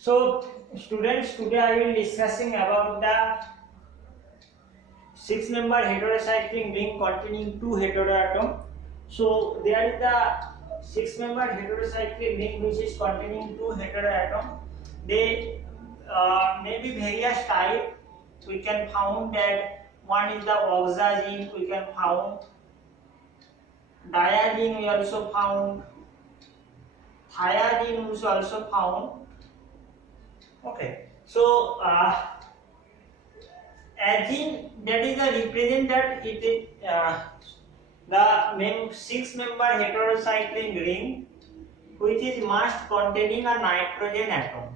So, students, today I will discussing about the six-member heterocyclic ring containing two heteroatom. So, there is the six-member heterocyclic ring which is containing two heteroatom. They may be various type. We can found that one is the oxazine. We can found diazine. We also found thiazine. We also found. Okay, so azine, that is the represented it is the six-member heterocyclic ring which is must containing a nitrogen atom.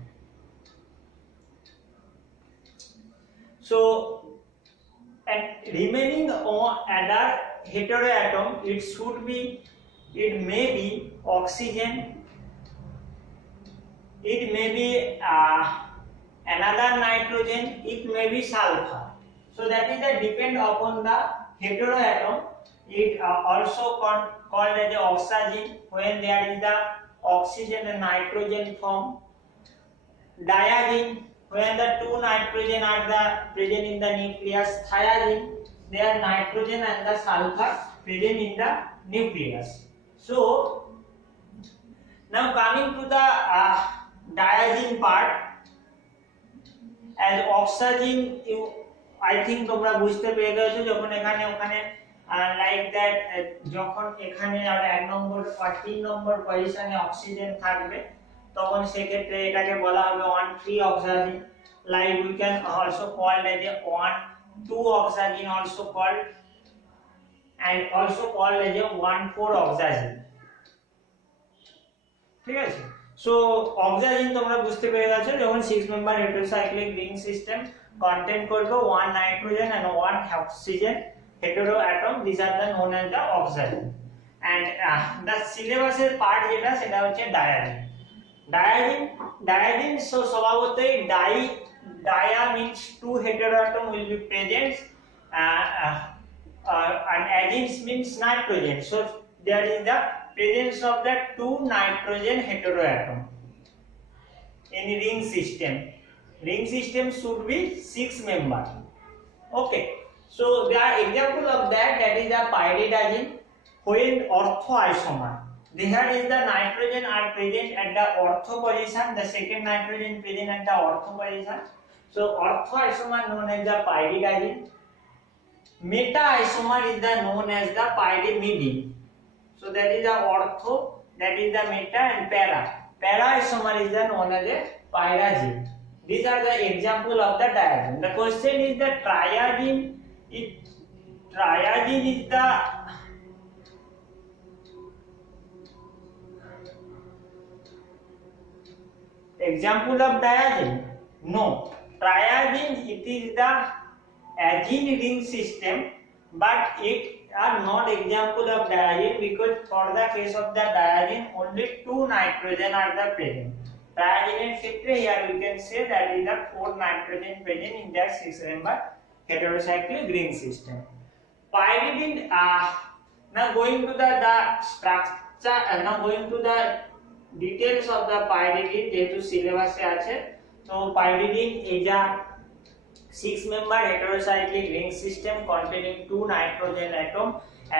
So, and remaining on other heteroatom, it may be oxygen. It may be another nitrogen, it may be sulfur. So that is the depend upon the heteroatom. It also called as oxygen when there is the oxygen and nitrogen form. Diazine when the two nitrogen are present in the nucleus. Thiazine, there nitrogen and the sulfur present in the nucleus. So now coming to the diazine part, as oxygen, I think তোমরা বুঝতে পেরে গেছো যখন এখানে ওখানে like that যখন এখানে আর এক নম্বর বা 3 নম্বর পজিশনে অক্সিজেন থাকবে তখন সেই ক্ষেত্রে এটাকে বলা হবে 1,3 oxygen. Like we can also call it as 1,2 oxygen also called, and also called as 1,4 oxygen. ঠিক আছে? So oxygen তোমরা বুঝতে পেরে গেছো যখন 6 member heterocyclic ring system contain করবে 1 nitrogen and 1 oxygen heteroatom, these are the known as the oxygen. And the syllabus এর part যেটা সেটা হচ্ছে diazine. So স্বভাবতই dia means two heteroatom will be present, and azine means nitrogen. So there is the presence of the two nitrogen heteroatom in ring system. Ring system should be 6 member. Okay, so the example of that is the pyridazine when orthoisomer. There is the nitrogen are present at the ortho position, the second nitrogen present at the ortho position. So orthoisomer known as the pyridazine. Meta isomer is the known as the pyrimidine. So that is the ortho, that is the meta, and para isomer is the known as a pyrazine. These are the example of the diazine. The question is the triazine is the example of diazine. No, triazine it is the azine ring system, but it are not example of diazine because for the case of the diazine only two nitrogen are the present. Triazine ক্ষেত্রে here we can say that is the 4 nitrogen present in that 6 member heterocyclic ring system. Pyridine, now going to the structure, now going to the details of the pyridine যেহেতু সিলেবাসে আছে. So pyridine is a 6 member heterocyclic ring system containing two nitrogen atom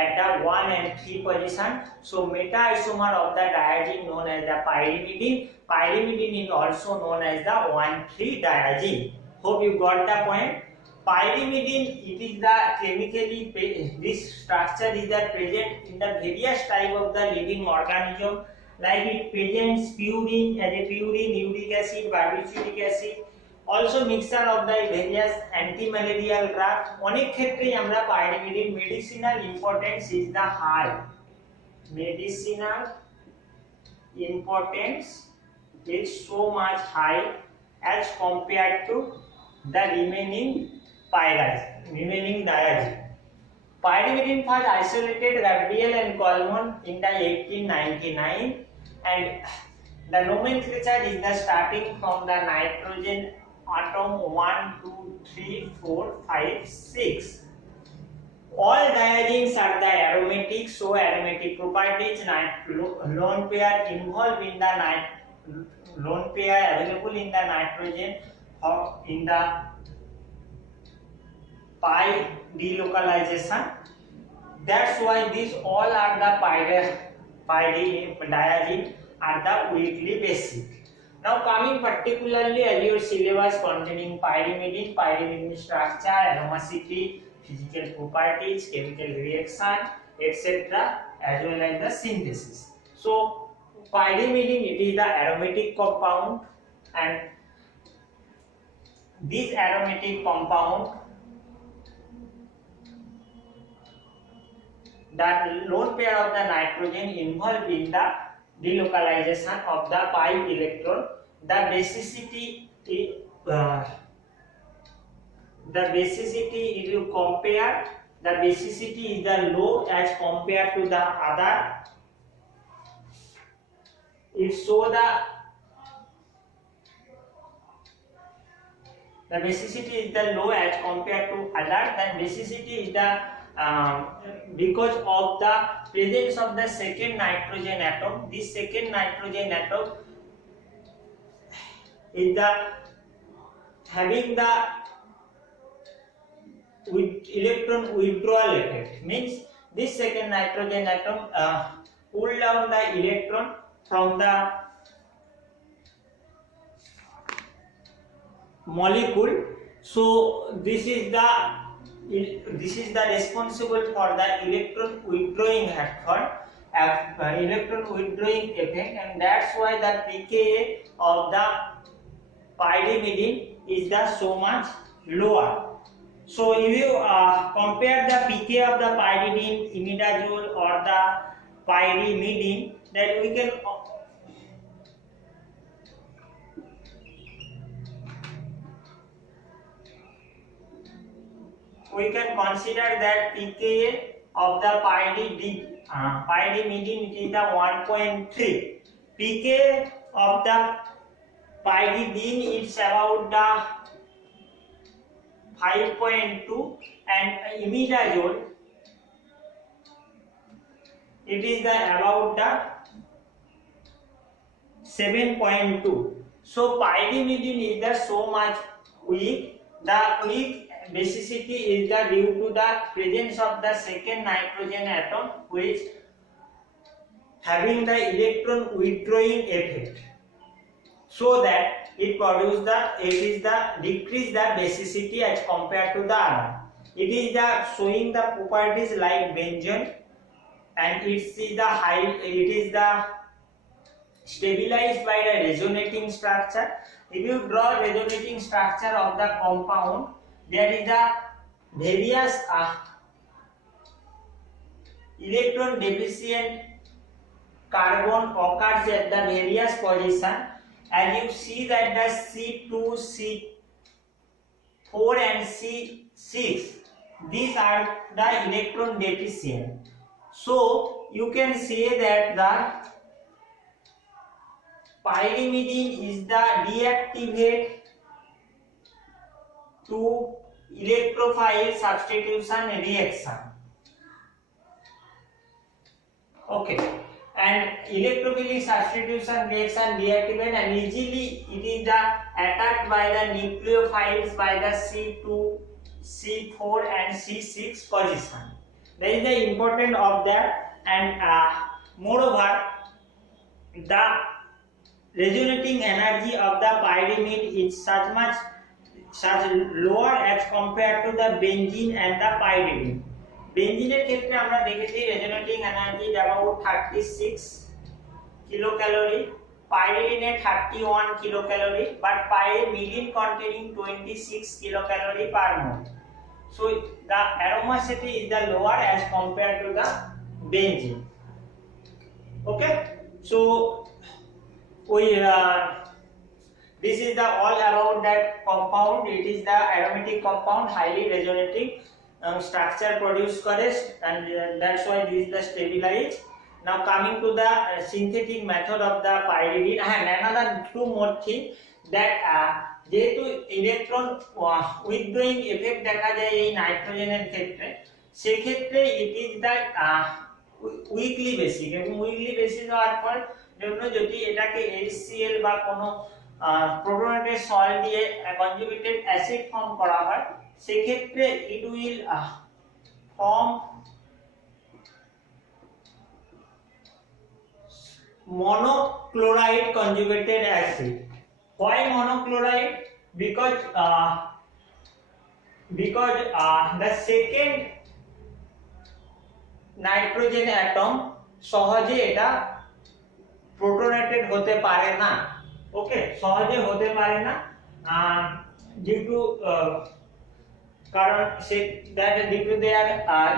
at the 1 and 3 position. So meta isomer of the diazine known as the pyrimidine. Pyrimidine is also known as the 1,3 diazine. Hope you got the point. Pyrimidine, it is the chemically, this structure is the present in the various type of the living organism, like it presents purine as a purine, uric acid, barbituric acid, also mixture of the various anti-malarial drugs. অনেক ক্ষেত্রেই আমরা pyrimidine medicinal importance is the high. Medicinal importance is so much high as compared to the remaining diazine. Pyrimidine was isolated Gabriel and Coleman in the 1899, and the nomenclature is the starting from the nitrogen atom 1, 2, 3, 4, 5, 6. All diazines are the aromatic, so aromatic properties, lone pair involved in the lone pair available in the nitrogen or in the pi delocalization. That's why these all are the diazine are the weakly basic. Now coming particularly as your syllabus containing pyrimidine structure, aromacity, physical properties, chemical reaction, etc., as well as the synthesis. So pyrimidine, it is the aromatic compound, and this aromatic compound, the lone pair of the nitrogen involved in the delocalization of the pi electron. The basicity if you compare, the basicity is the low as compared to the other. It show the basicity is the low as compared to other. Then basicity is the because of the presence of the second nitrogen atom. This second nitrogen atom is the having the electron withdrawal effect. Means this second nitrogen atom pull down the electron from the molecule. So this is the responsible for the electron withdrawing effect, and that's why the pKa of the pyrimidine is the so much lower. So if you compare the pKa of the pyridine, imidazole, or the pyrimidine, then we can consider that pKa of the pyrimidine it is the 1.3. pKa of the pyridine is about the 5.2, and imidazole it is the about the 7.2. So pyrimidine is the so much weak. The weak basicity is the due to the presence of the second nitrogen atom, which having the electron withdrawing effect, so that it decrease the basicity as compared to the other. It is the showing the properties like benzene, and it is the stabilized by the resonating structure. If you draw resonating structure of the compound, there is the various electron deficient carbon occurs at the various position. As you see that the C2, C4 and C6, these are the electron deficient. So you can say that the pyrimidine is the deactivate to electrophile substitution reaction. Okay, and electrophilic substitution reaction deactivate, and easily it is the attacked by the nucleophiles by the C2, C4 and C6 position. That is the important of that. And moreover, the resonating energy of the pyrimidine is such lower as compared to the benzene and the pyridine. বেনজিনের ক্ষেত্রে আমরা দেখেছি resonating energy about 36 kilocalorie, pyridine 31 kilocalorie, but pyrimidine containing 26 kilocalorie per mole. So the aromacity is the lower as compared to the benzene. Okay, so this is the all about that compound. It is the aromatic compound, highly resonating structure produce kore, and that's why this is the stabilized. Now coming to the synthetic method of the pyridine, and another two more thing that যেহেতু electron withdrawing effect দেখা যায় এই নাইট্রোজেনের ক্ষেত্রে, সেক্ষেত্রে it is the weekly basic, এবং weekly basis হওয়ার পর জন্য যদি এটাকে HCl বা কোনো প্রোটোনেটেড সয়েল দিয়ে কনজুগেটেড অ্যাসিড ফর্ম করা হয়, সেক্ষেত্রে it will form monochloride conjugated acid. Why monochloride? Because the second nitrogen atom সহজে এটা প্রোটোনেটেড হতে পারে না। ওকে, সহজে হতে পারে না ডিউ টু কারণ due to their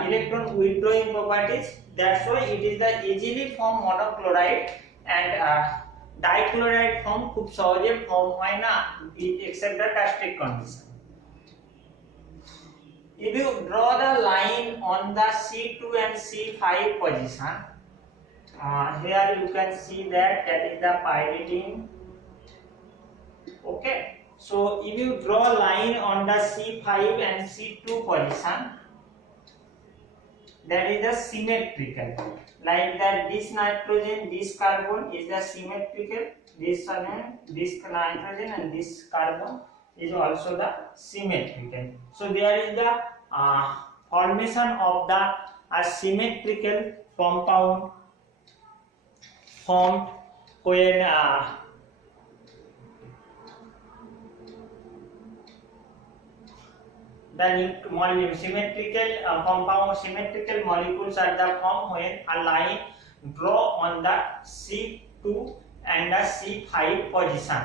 electron withdrawing properties, that's why it is the easily form monochloride and dichloride form খুব সহজে ফর্ম হয় না except the gastric condition. If you draw the line on the C2 and C5 position, here you can see that is the pyridine. Okay, so if you draw a line on the C5 and C2 position, that is the symmetrical, like that this nitrogen, this carbon is the symmetrical, this nitrogen and this carbon is also the symmetrical. So there is the formation of the symmetrical compound formed when the symmetrical symmetrical molecules are the form when a line draw on the C2 and the C5 position.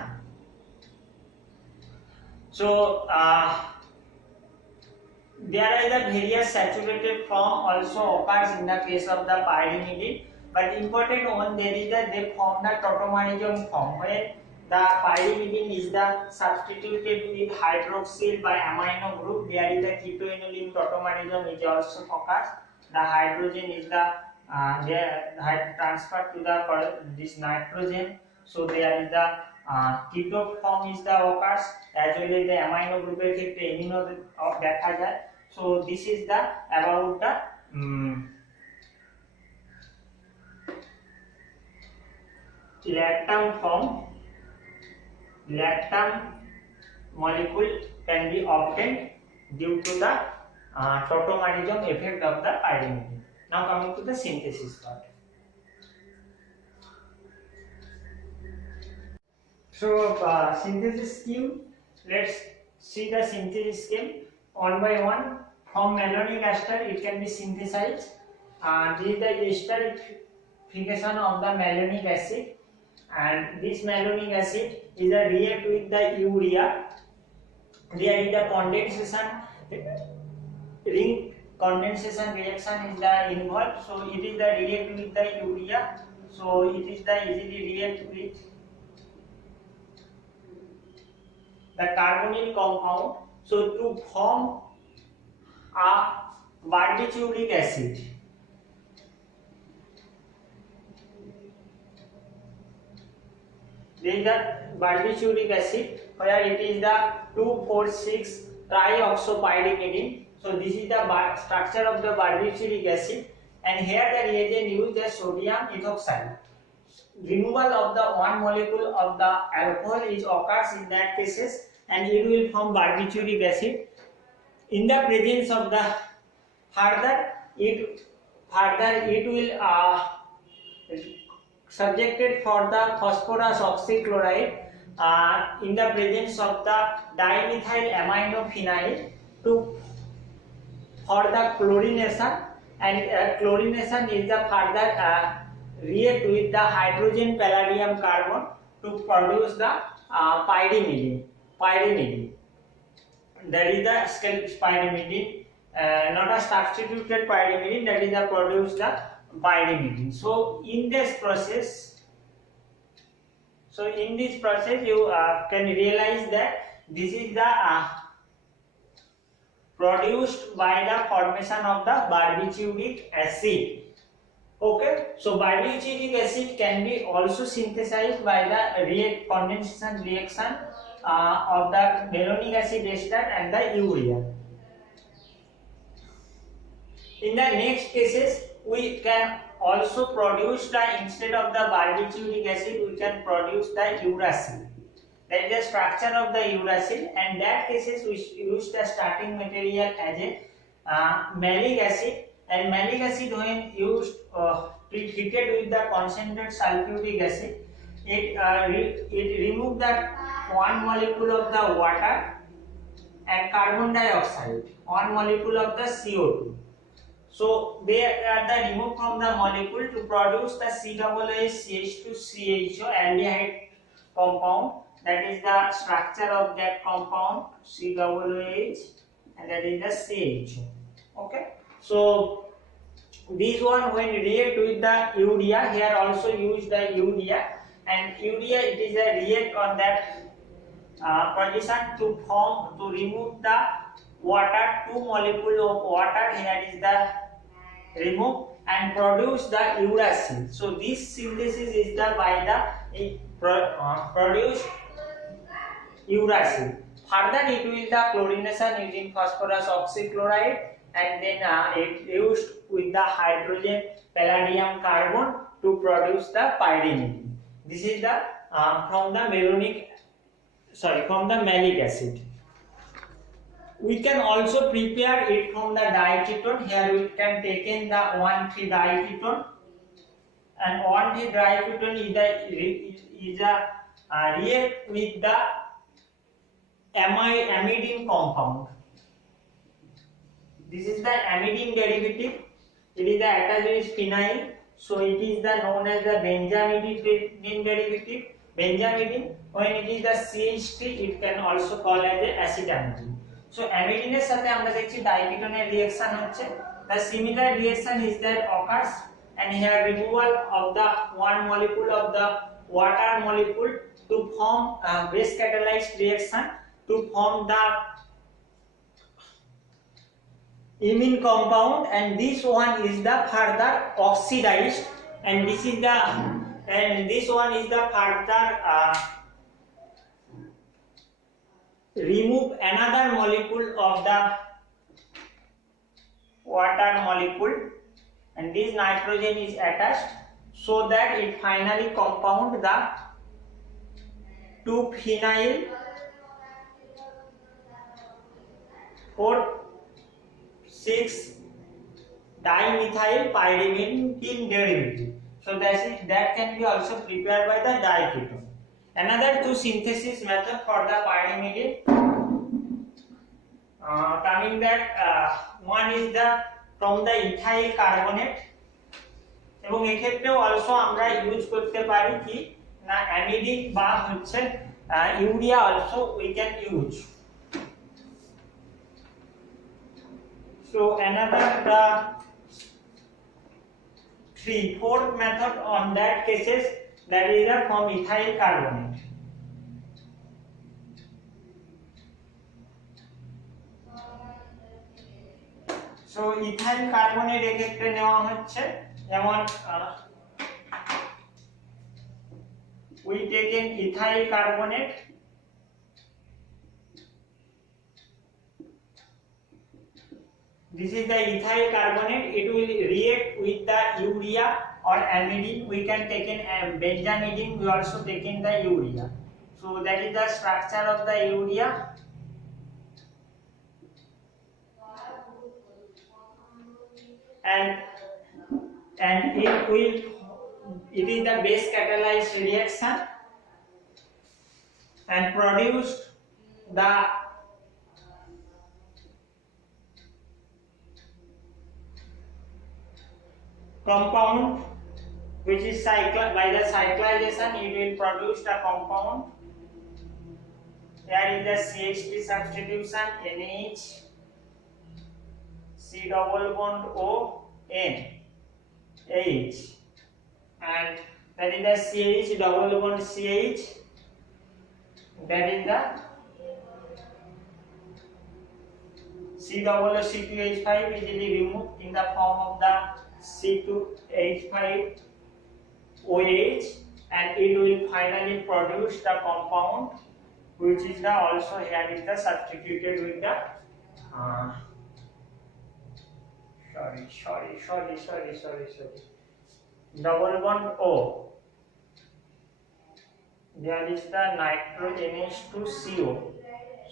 So there are the various saturated form also occurs in the case of the pyrimidine, but important one there is that they form the tautomerizium form when the pyrimidine is the substituted with hydroxyl by amino group. There is the ketoenolene tautomerizium is also occurs. The hydrogen is the transferred to the this nitrogen. So there is the keto form is the occurs as well as the amino group এর ক্ষেত্রে amino দেখা যায়. So this is the about the lactam form. Lactam molecule can be obtained due to the tautomerism effect of the pyrimidine. Now coming to the synthesis part. So synthesis scheme, let's see the synthesis scheme one by one. From malonic ester it can be synthesized. This is the esterification of the malonic acid, and this malonic acid is a react with the urea. There is the condensation, ring condensation reaction is the involved. So it is the react with the urea. So it is the easily react with the carbonyl compound. So to form a barbituric acid, this is the barbituric acid where it is the 2,4,6 trioxopyrimidine. So this is the structure of the barbituric acid, and here the reagent used the sodium ethoxide. Removal of the one molecule of the alcohol is occurs in that cases, and it will form barbituric acid. In the presence of the further it will subjected for the phosphorus oxychloride in the presence of the dimethyl aminophenyl to for the chlorination, and chlorination is the further react with the hydrogen palladium carbon to produce the pyrimidine. That is the pyrimidine, not a substituted pyrimidine, that is the produced the pyrimidine. So in this process you can realize that this is the produced by the formation of the barbituric acid. Okay, so barbituric acid can be also synthesized by the condensation reaction of the malonic acid ester and the urea. In the next cases we can also produce the, instead of the barbituric acid, we can produce the uracil. That is the structure of the uracil, and that cases we use the starting material as a malic acid, and malic acid when used heated with the concentrated sulfuric acid, it remove that one molecule of the water and carbon dioxide, one molecule of the CO2. So they are the removed from the molecule to produce the COOH-CH2CHO aldehyde compound. That is the structure of that compound, COOH, and that is the CHO. Okay. So this one when react with the urea, here also use the urea, and urea it is a react on that position to remove the water, two molecule of water here is the remove and produce the uracil. So this synthesis is done by the produce uracil. Further it will the chlorination using phosphorus oxychloride, and then it used with the hydrogen palladium carbon to produce the pyrimidine. This is the from the malic acid. We can also prepare it from the diketone. Here we can take in the 1,3-diketone, and 1,3-diketone is a react with the amidine compound. This is the amidine derivative. It is the attached with phenyl, so it is the known as the benzamidine derivative. Benzamidine, when it is the CH3, it can also call as the acetamidine. So amidine এর সাথে আমরা দেখছি ডাইকেটনের reaction হচ্ছে, the similar reaction is that occurs, and here removal of the one molecule of the water molecule to form base catalyzed reaction to form the imine compound, and this one is the further oxidized, and this is the this one is the further remove another molecule of the water molecule, and this nitrogen is attached, so that it finally compound the 2-phenyl 4,6-dimethyl pyrimidine derivative. So that can be also prepared by the diketone. Another two synthesis method for the pyrimidine, coming that one is the from the ethyl carbonate, এবং এক্ষেত্রেও also আমরা use করতে পারি কি না অ্যামিডিন বা হচ্ছে urea also we can use. So another the 4th method on that cases, that is from ethyl carbonate. So ethyl carbonate এক্ষেত্রে নেওয়া হচ্ছে যেমন we take in ethyl carbonate, this is the ethyl carbonate, it will react with the urea or amidine. We can take in benzamidine, we also take in the urea. So that is the structure of the urea. And it is the base catalyzed reaction and produced the compound which is by the cyclization it will produce the compound. Here is the CH3 substitution, NH, C double bond O, N, H, and that is the CH double bond CH, that is the C double C2H5 easily removed in the form of the C2H5OH, and it will finally produce the compound which is the also here is the substituted with the sorry double bond O. There is the nitrogen NH2CO.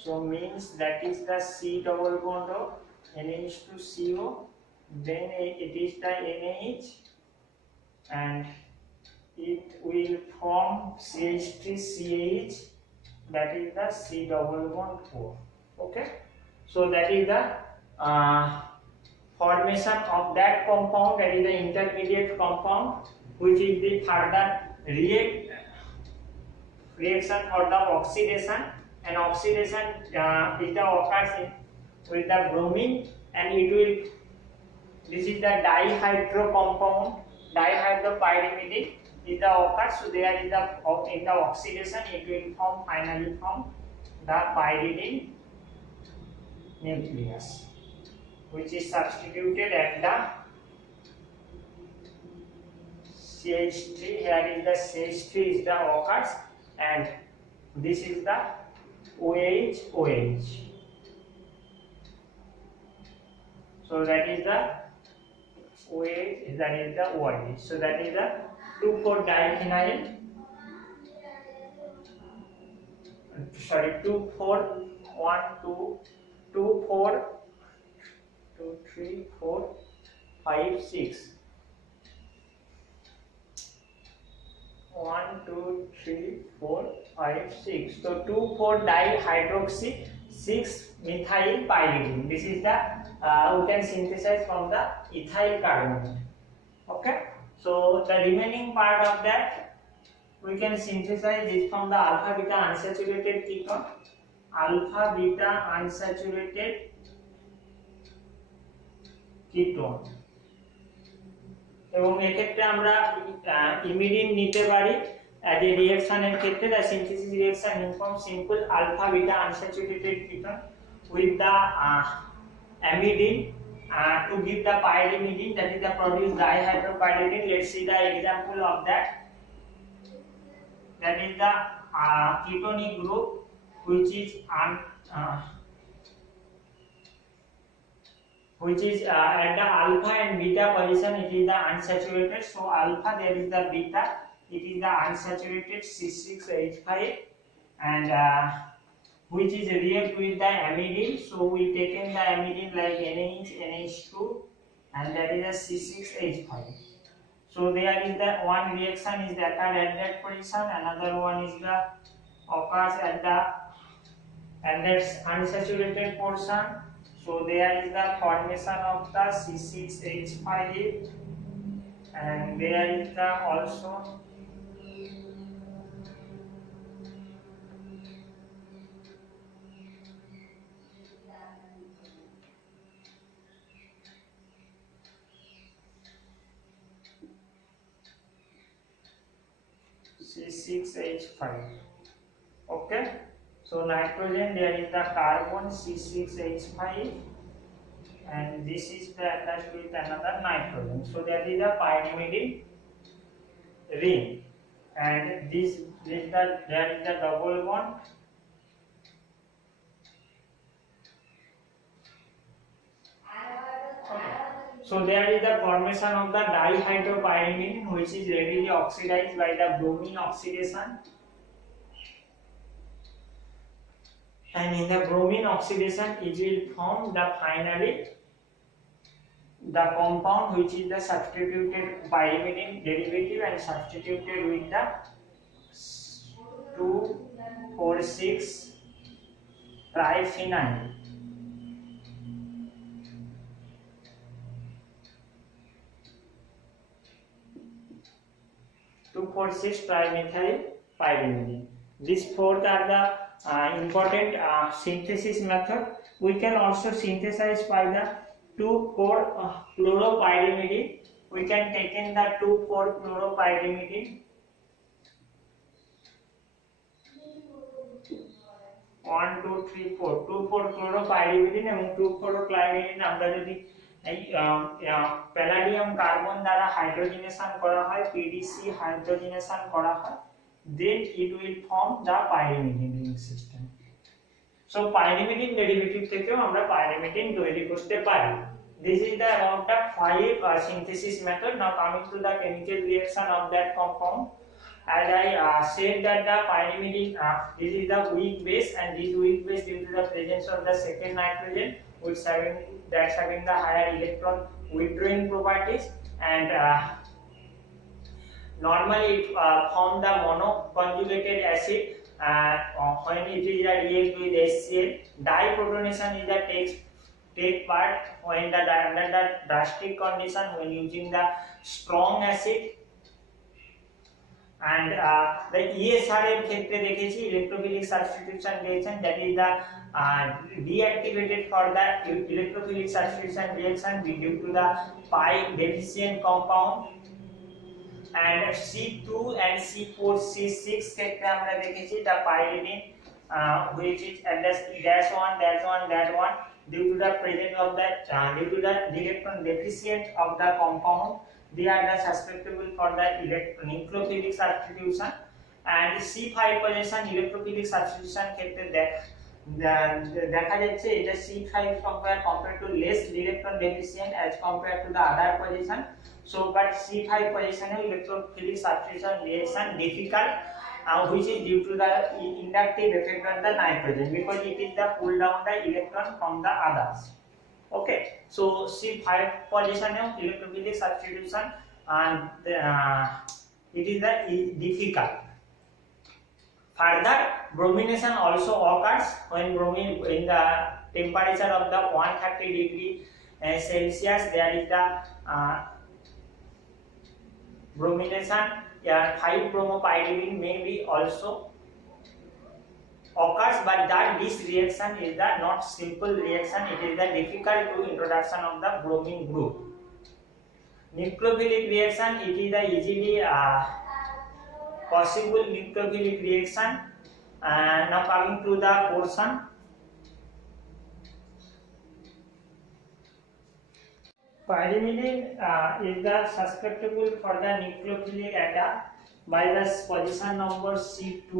So means that is the C double bond of NH2CO. Then it is the NH, and it will form CH3CH. That is the C double bond O. Okay. So that is the formation of that compound. That is the intermediate compound, which is the further reaction for the oxidation, and oxidation is the occurs with the bromine, and it will, this is the dihydro compound, dihydropyrimidine is the occurs. So there is the in the oxidation it will finally form the pyridine nucleus, which is substituted at the CH3. Here is the CH3 is the occurs, and this is the OH. So that is the OH, that is the OH. So that is the 2,4-diphenyl. Sorry, 2,4-1,2,4-2,3,4-5-6. 1, 2, 3, 4, 5, 6. So 2,4-dihydroxy 6-methyl pyridine. This is the we can synthesize from the ethyl carbonate. Okay. So the remaining part of that we can synthesize this from the alpha beta unsaturated ketone. Alpha beta unsaturated ketone. এবং এক্ষেত্রে আমরা ইমিডিন নিতে পারি as a reaction এর ক্ষেত্রে the synthesis reaction involves simple alpha beta unsaturated ketone with the amidine to give the pyrimidine, that is the produced dihydropyridine. Let's see the example of that. That is the ketonic group which is at the alpha and beta position. It is the unsaturated. So alpha, there is the beta, it is the unsaturated C6H5, and which is react with the amidine. So we taken the amidine like NH, NH2, and that is a C6H5. So there is the one reaction is that at that position, another one is the occurs at the that's unsaturated portion. So there is the formation of the C6H5, and there is the also C6H5. Okay. So nitrogen, there is the carbon C6H5, and this is the attached with another nitrogen. So that is the pyrimidine ring, and there is the double bond. Okay. So there is the formation of the dihydropyrimidine, which is readily oxidized by the bromine oxidation. And in the bromine oxidation, it will form the finally the compound which is the substituted pyrimidine derivative and substituted with the 2,4,6-triphenyl. 2,4,6-trimethyl pyrimidine. These four are the important synthesis method. We can also synthesize by the 2,4-chloropyrimidine. We can take in the 2,4-chloropyrimidine. 1, 2, 3, 4. 2,4-chloropyrimidine এবং 2,4-chloropyrimidine আমরা যদি এই palladium carbon দ্বারা hydrogenation করা হয়, PDC hydrogenation করা হয়, then it will form the pyrimidine ring system. So pyrimidine derivative থেকেও আমরা pyrimidine তৈরি করতে পারি. This is the about the 5 synthesis method. Now coming to the chemical reaction of that compound. As I said that the pyrimidine, this is the weak base, and this weak base due to the presence of the second nitrogen, which having the higher electron withdrawing properties, and normally it form the monoconjugated acid when it is react with HCl. Diprotonation is the take part when under the drastic condition when using the strong acid. And the ESR এর ক্ষেত্রে দেখেছি electrophilic substitution reaction, that is the deactivated for the electrophilic substitution reaction due to the pi deficient compound. And C2 and C4 C6 ক্ষেত্রে আমরা দেখেছি the pyridine which is at the that one due to the presence of that due to the electron deficient of the compound, they are the susceptible for the nucleophilic substitution. And C5 position electrophilic substitution ক্ষেত্রে দেখা যাচ্ছে এটা C5 compared to less electron deficient as compared to the other position. So but C5 position electrophilic substitution reaction difficult, which is due to the inductive effect of the nitrogen, because it is the pull down the electron from the others. Okay, so C5 position electrophilic substitution, and it is the difficult. Further, bromination also occurs when bromine in the temperature of the 130 degree Celsius. There is the bromination. 5-bromopyridine may be also occurs, but that this reaction is the not simple reaction. It is the difficult to introduction of the bromine group. Nucleophilic reaction, it is the easily possible nucleophilic reaction. Now coming to the portion. Pyrimidine is the susceptible for the nucleophilic attack by the position number C2.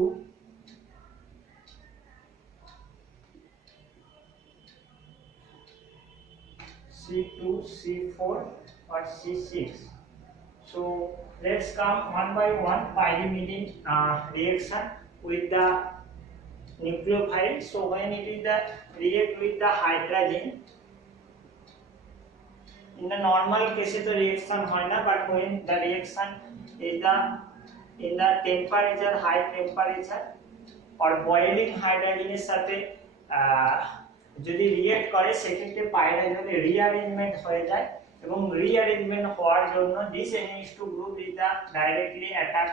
C2, C4 or C6. So let's come one by one pyrimidine reaction with the nucleophile. So when it is the react with the hydrogen, in the normal case the reaction হয় না, but when the reaction is the in the temperature, high temperature or boiling hydrogen এর সাথে যদি react করে সেক্ষেত্রে পাইরাজোনে rearrangement হয়ে যায়, এবং রিঅ্যারেঞ্জমেন্ট হওয়ার জন্য this NH2 group is the directly attack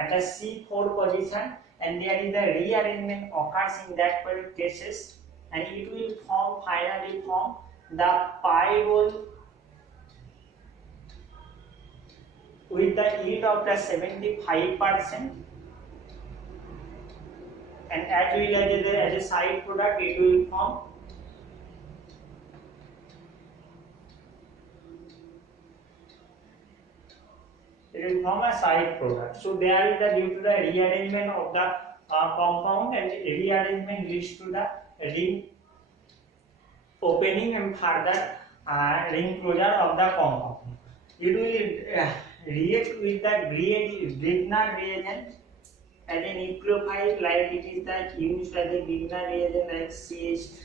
at a C4 position, and there is the rearrangement occurs in that cases, and it will finally form the pyrrole with the heat of the 75%, and as well as a side product it will form a side product. So there is the due to the rearrangement of the compound, and rearrangement leads to the ring opening and further ring closure of the compound. It will react with the Grignard reagent as a nucleophile, like it is that used as a Grignard reagent like CH3,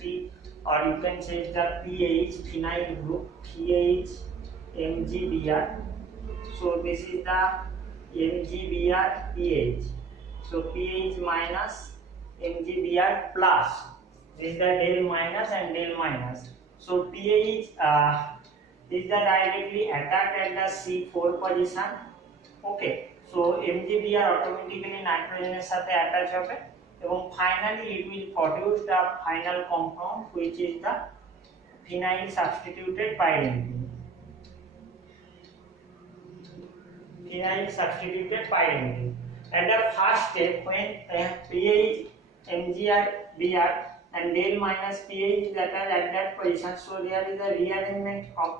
or you can say the PH phenyl group, PH MgBr. So this is the MgBr PH. So PH minus MgBr plus. This is the del minus and del minus. So PH is the directly attacked at the C4 position. Okay, so MgBr automatically nitrogen এর সাথে attach হবে, এবং finally it will produce the final compound which is the phenyl substituted pyrimidine. Phenyl substituted pyrimidine. At the first step, when PH MgBr and del minus PH is attached at that position, so there is a rearrangement of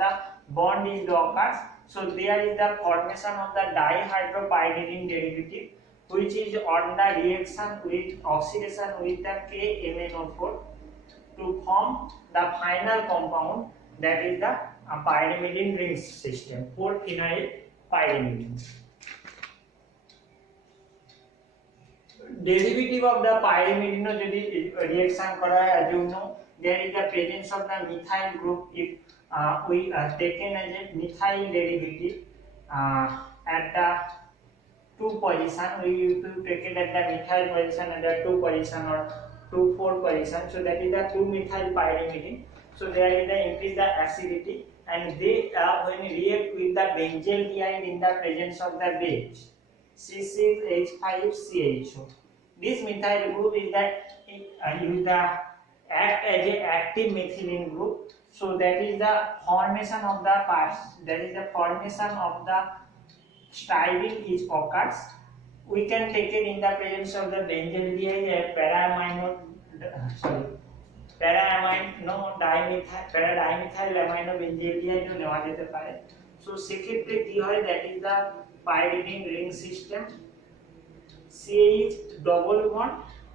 the bond is occurs. So there is the formation of the dihydropyridine derivative, which is on the reaction with oxidation with the KMnO4. to form the final compound, that is the pyrimidine ring system, 4-phenyl pyrimidine. Derivative of the pyrimidine যদি reaction করা হয়, as you know, there is the presence of the methyl group. If we taken as a methyl derivative at the 2 position, we used to take it at the methyl position at the 2 position or 2,4 position, so that is the 2-methyl pyrimidine. So there is the increase the acidity, and they when react with the benzaldehyde in the presence of the base C6H5CHO. This methyl group is that use the act as a active methylene group. So that is the formation of the parts. That is the formation of the styrene is occurs. We can take it in the presence of the benzaldehyde, paradimethyl amino benzaldehyde নেওয়া যেতে পারে। So সেক্ষেত্রে কি হয়, that is the pyridine ring system, CH double bond,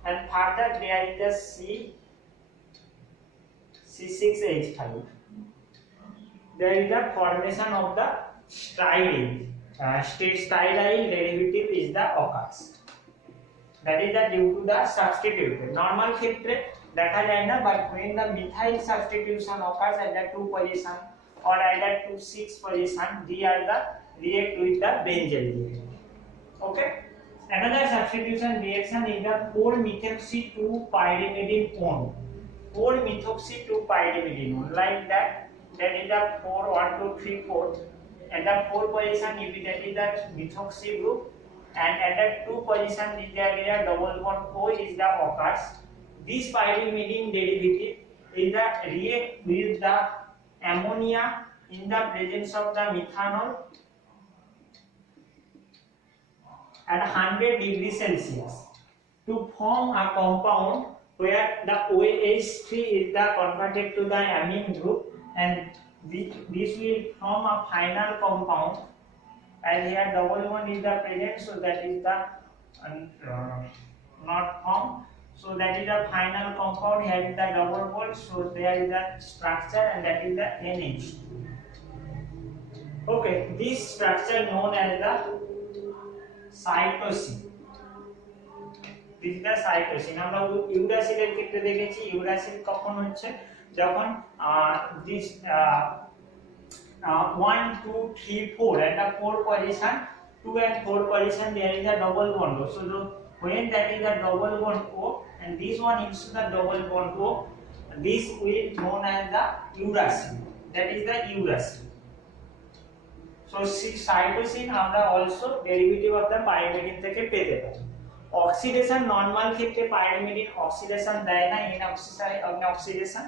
and further there is the C6H5. There is the formation of the styrene. Steryl derivative is the occurs. That is the due to the substitute. Normal ক্ষেত্রে দেখা যায় না, but when the methyl substitution occurs at the 2 position or at the 2,6 position, they are the react with the benzaldehyde. Okay. Another substitution reaction is the 4-methoxy-2-pyrimidine one. 4-methoxy-2-pyrimidine one, like that. That is the 4, 1, 2, 3, 4. At the 4 position, if that is the methoxy group, and at the 2 position, if there is a double bond O is the occurs. This pyrimidine derivative is the react with the ammonia in the presence of the methanol at 100 degrees Celsius to form a compound where the OH3 is the converted to the amine group, and this will form a final compound, as here double bond is the present, so that is the not formed. So that is the final compound. Here is the double bond, so there is the structure, and that is the NH. Okay, this structure known as the cytosine. This is the cytosine. আমরা ইউরাসিলের ক্ষেত্রে দেখেছি, uracil কখন হচ্ছে যখন this 1, 2, 3, 4 at the 4 position, 2 and 4 position there is a double bond. So when that is a double bond O, and this one is the double bond O, this will known as the uracil. That is the uracil. So cytosine আমরা also derivative of the pyrimidine থেকে পেতে পারি। Oxidation normal ক্ষেত্রে pyrimidine oxidation দেয় না, oxidation,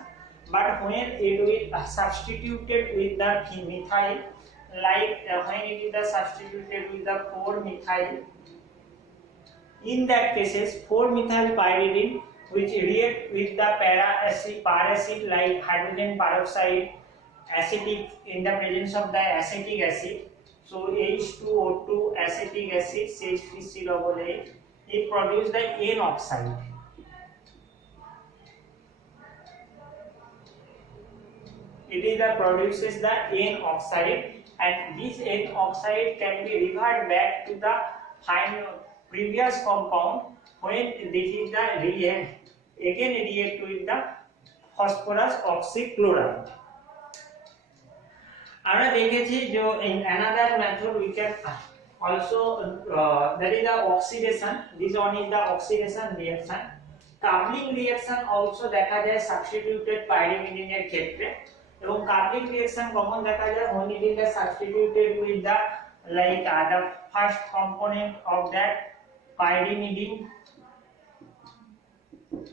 but when it will substituted with the methyl, like when it is substituted with the 4-methyl, in that cases 4-methyl pyridine which react with the paracid like hydrogen peroxide, acetic in the presence of the acetic acid, so H2O2 acetic acid, CH3COOH, it produces the N oxide. It is the produces the N oxide, and this N oxide can be reverted back to the previous compound when this is the react with the phosphorus oxychloride. আমরা দেখেছি যে in another method we can also that is the oxidation. This one is the oxidation reaction. Coupling reaction also দেখা যায় substituted pyrimidine এর ক্ষেত্রে, এবং coupling reaction কখন দেখা যায় when it is substituted with the like the first component of that pyrimidine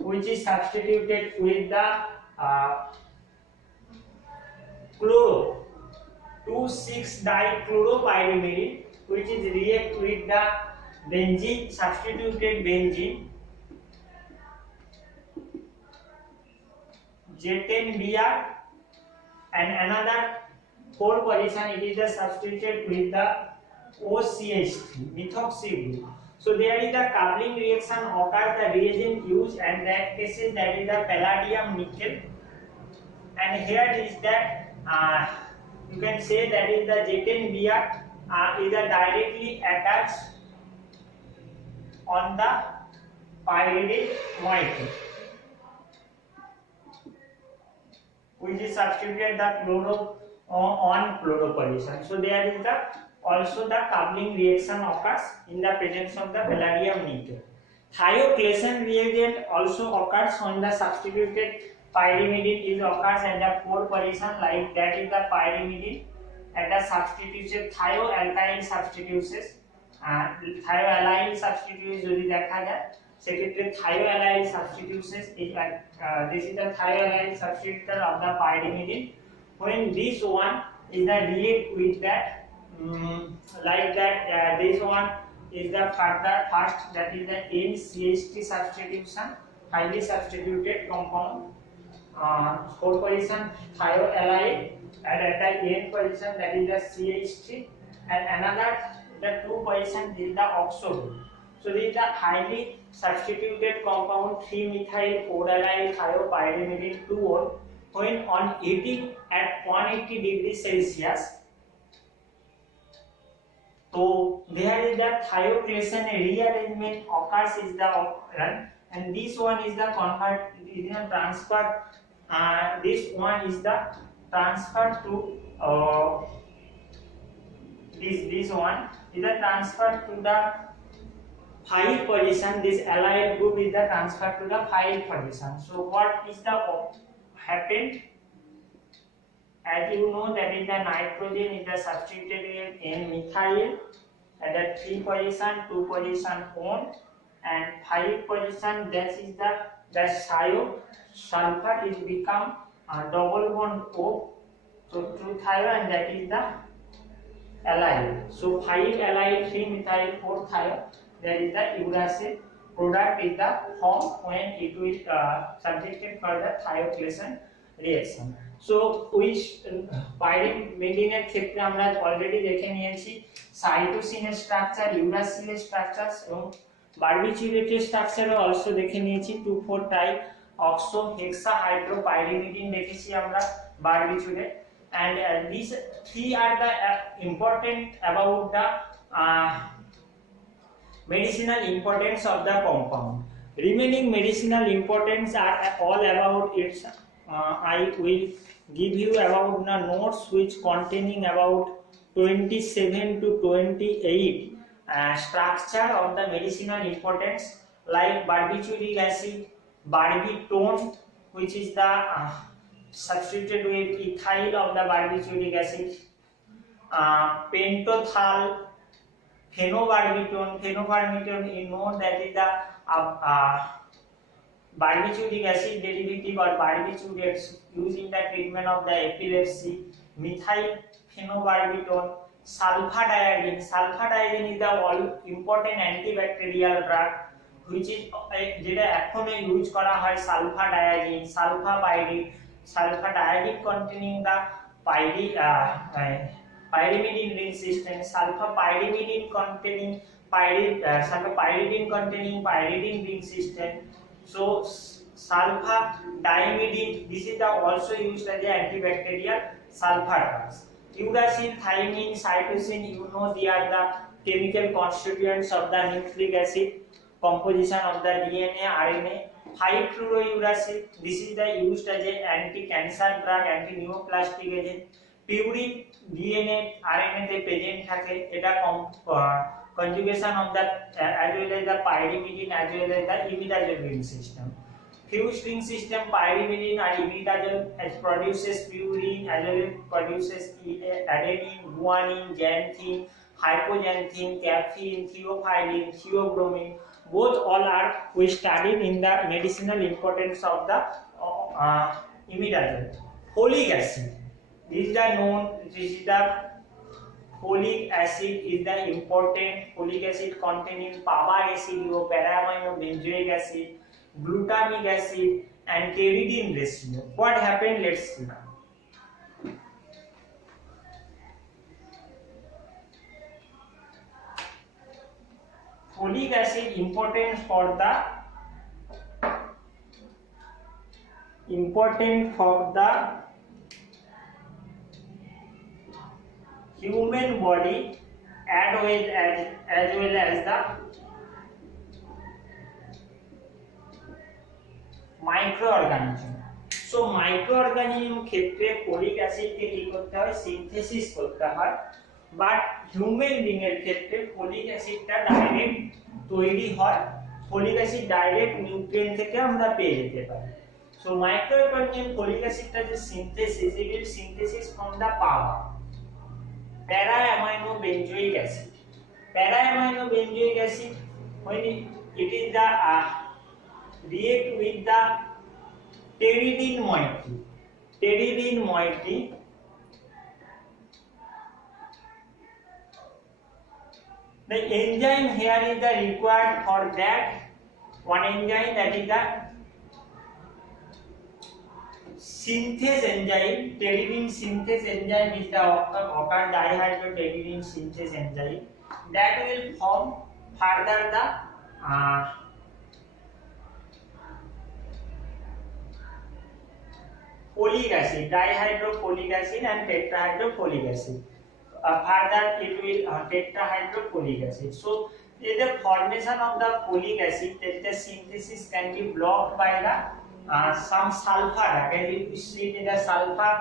which is substituted with the chloro 2,6-dichloropyrimidine, which is react with the benzene, substituted benzene, J10Br, and another 4 position it is substituted with the OCH3 methoxy group. So there is the coupling reaction occurs, the reagent used, and that cases that is the palladium nickel, and here is that you can say that is the J10 Br is directly attached on the pyridine molecule, which is substituted the chloro on chloro position. So there is the also the coupling reaction occurs in the presence of the palladium nickel. Thioclation reagent also occurs when the substituted pyrimidine is occurs at the 4 position, like that is the pyrimidine at the substitution thioalkyl substitutions. Thioallyl substitutes যদি দেখা যায় সেক্ষেত্রে thioallyl substitutions is this is the thioallyl substitutor of the pyrimidine. When this one is the react with that like that this one is the first that is the NCH3 substitution, highly substituted compound, 4 position thioallyl, and at the N position that is the CH3, and another the 2 position is the oxo. So this is the highly substituted compound 3-methyl 4-allyl thiopyrimidine 2-ol. When on heating at 180 degrees Celsius, so there is the thioclation rearrangement occurs is the occurrence, and this one is the transfer. This one is the transfer to this one is the transfer to the 5 position. This allyl group is the transfer to the 5 position. So what is the happened? As you know that is the nitrogen is the substituted in methyl at the 3 position, 2 position on, and 5 position. That is the sulfur is become a double bond O. So 2 thio, and that is the allyl. So 5 allyl 3 methyl 4 thio. That is the uracil product is the form when it is subjected for the thioclation reaction. So which pyrimidine ক্ষেত্রে আমরা already দেখে নিয়েছি সাইটোসিনের structure, ইউরাসিলের structures এবং বারবিচুরেটের স্ট্রাকচারও also দেখে নিয়েছি। 2,4 টাই oxo হেক্সা হাইড্রোপাইরিমিডিন দেখেছি আমরা barbiturate, and these three are the important about the medicinal importance of the compound. Remaining medicinal importance are all about its I will give you about the notes which containing about 27 to 28 structure of the medicinal importance, like barbituric acid, barbitone, which is the substituted with ethyl of the barbituric acid, pentothal, phenobarbitone. Phenobarbitone, you know that is the barbituric acid derivative or barbiturates used in the treatment of the epilepsy. Methyl phenobarbitone, sulfadiazine. Sulfadiazine is the all important antibacterial drug which is যেটা এখনো use করা হয় sulfadiazine, sulfadiazine containing the pyrimidine ring system, sulfapyrimidine containing sulfapyridine containing pyridine ring system. So sulfadiamidine, this is the also used as the antibacterial sulfur drugs. Uracil, thymine, cytosine, you know they are the chemical constituents of the nucleic acid composition of the DNA, RNA. 5-fluorouracil, this is the used as an anti-cancer drug, anti-neoplastic agent. Purine, DNA, RNA তে present থাকে, এটা conjugation of the as well as the pyrimidine as well as the imidazole ring system. Fused ring system, pyrimidine and imidazole as produces purine as well as produces adenine, guanine, xanthine, hypoxanthine, caffeine, theophylline, theobromine. Both all are we studied in the medicinal importance of the imidazole. Folic acid, this is the known, this is the folic acid is the important. Folic acid containing papac acid, para-amino benzoic acid, glutamic acid, and pyridine ratio. What happened? Let's see. folic acid important for the human body as well as the microorganism. So microorganism ক্ষেত্রে folic acid কে কি করতে হয়, synthesis করতে হয়, but human being এর ক্ষেত্রে folic অ্যাসিডটা direct তৈরি হয়, ফলিক অ্যাসিড ডাইরেক্ট নিউট্রিয়েন্ট থেকে আমরা পেয়ে যেতে পারি। So microorganism folic acid is a synthesis, it will synthesis from the PABA, para amino benzoic acid. Para amino benzoic acid, when it is the react with the pteridine moiety, the enzyme here is the required for that one enzyme, that is the synthase enzyme. Pteridine synthase enzyme is the occur dihydropteridine synthase enzyme that will form further the folic acid, dihydrofolic acid and tetrahydrofolic acid. Further it will tetrahydrofolic acid. So the formation of the folic acid, that the synthesis can be blocked by the some sulfur. Can you see the sulfur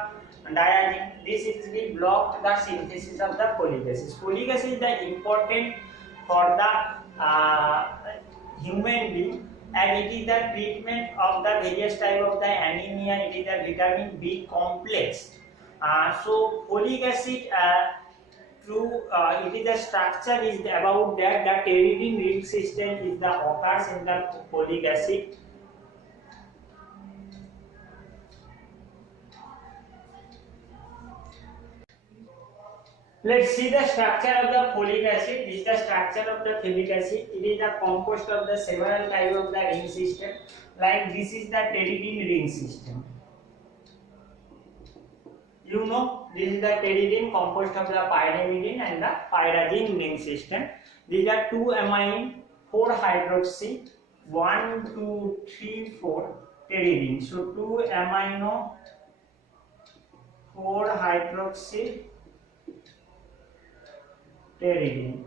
diazine? This is will block the synthesis of the folic acid. Folic acid is the important for the human being, and it is the treatment of the various type of the anemia. It is the vitamin B complex. So folic acid it is the structure is about that the pteridine ring system is the occurs in the folic acid. Let's see the structure of the folic acid. This is the structure of the folic acid. It is a composed of the several type of the ring system. Like this is the pteridine ring system. You know, this is the pteridine composed of the pyrimidine and the pyrazine ring system. These are 2 amine 4 hydroxy 1 2 3 4 pteridine. So 2 amino 4 hydroxy pteridine.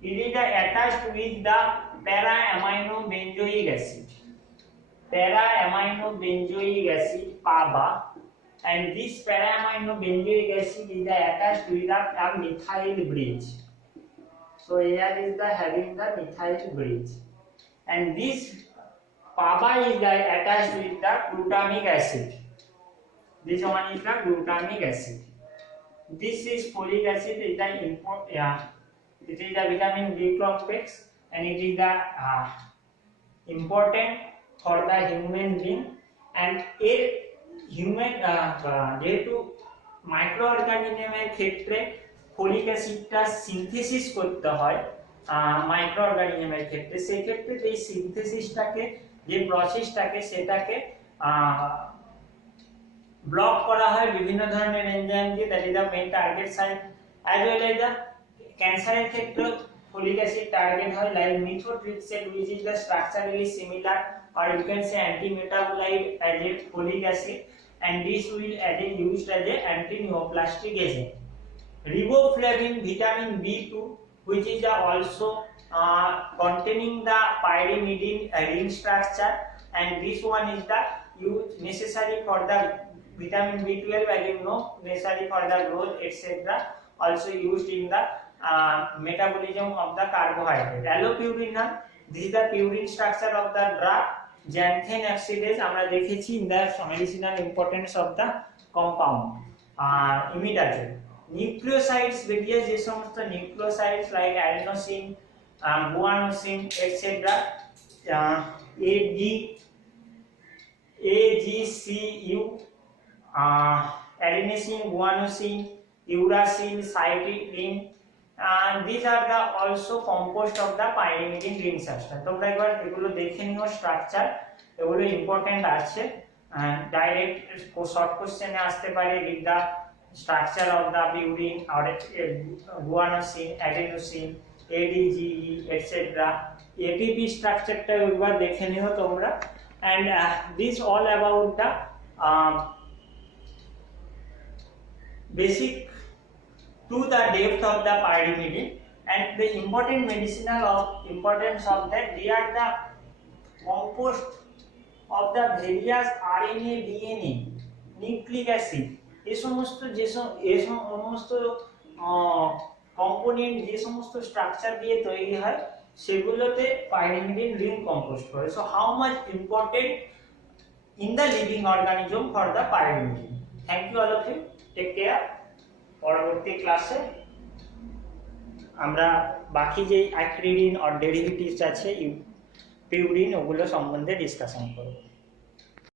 It is attached with the para amino benzoic acid. Para amino benzoic acid PABA, and this para amino benzoic acid is attached with a methyl bridge. So here is the having the methyl bridge, and this PABA is attached with the glutamic acid. This one is the glutamic acid. This is folic acid, is the it is the vitamin B complex, and it is the important for the human being. And a human যেহেতু মাইক্রোঅর্গানিজমের ক্ষেত্রে folic অ্যাসিডটা synthesis করতে হয় মাইক্রোঅর্গানিজমের ক্ষেত্রে, সেই ক্ষেত্রে এই সিনথেসিসটাকে যে প্রসেসটাকে সেটাকে ব্লক করা হয় বিভিন্ন ধরনের এনজাইম দিয়ে, that is the main target site. As well as the ক্যান্সারের ক্ষেত্রে ফলিক অ্যাসিড টার্গেট হয়, like methotrexate which is the structurally similar, or you can say anti-metabolite as a folic acid, and this will used as a anti-neoplastic agent. Riboflavin vitamin B2 which is also containing the pyrimidine ring structure, and this one is the necessary for the vitamin B12, as you know, necessary for the growth etc. Also used in the metabolism of the carbohydrate. Allopurinol, this is the purine structure of the drug. Xanthine oxidase আমরা দেখেছি in the medicinal importance of the compound. Imidazole. Nucleosides various যে সমস্ত nucleosides like adenosine, guanosine etc. AGCU, adenosine, guanosine, uracil, cytidine, and these are the also composed of the pyrimidine ring substance. তোমরা একবার এগুলো দেখে নিও structure, এগুলো important আছে, direct short কোশ্চেনে আসতে পারে with the structure of the purine or guanosine, adenosine, ADGE etc. ATP স্ট্রাকচারটা একবার দেখে নিও তোমরা, and this all about the basic to the depth of the pyrimidine and the important medicinal of importance of that. They are the composed of the various RNA, DNA, nucleic acid. এই সমস্ত component যে সমস্ত structure দিয়ে তৈরি হয় সেগুলোতে pyrimidine ring compose করে। So how much important in the living organism for the pyrimidine. Thank you all of you, take care. পরবর্তী ক্লাসে আমরা বাকি যে অ্যাক্রিডিন অর ডেরিভেটিভস আছে পিউরিন ওগুলো সম্বন্ধে ডিসকাশন করব।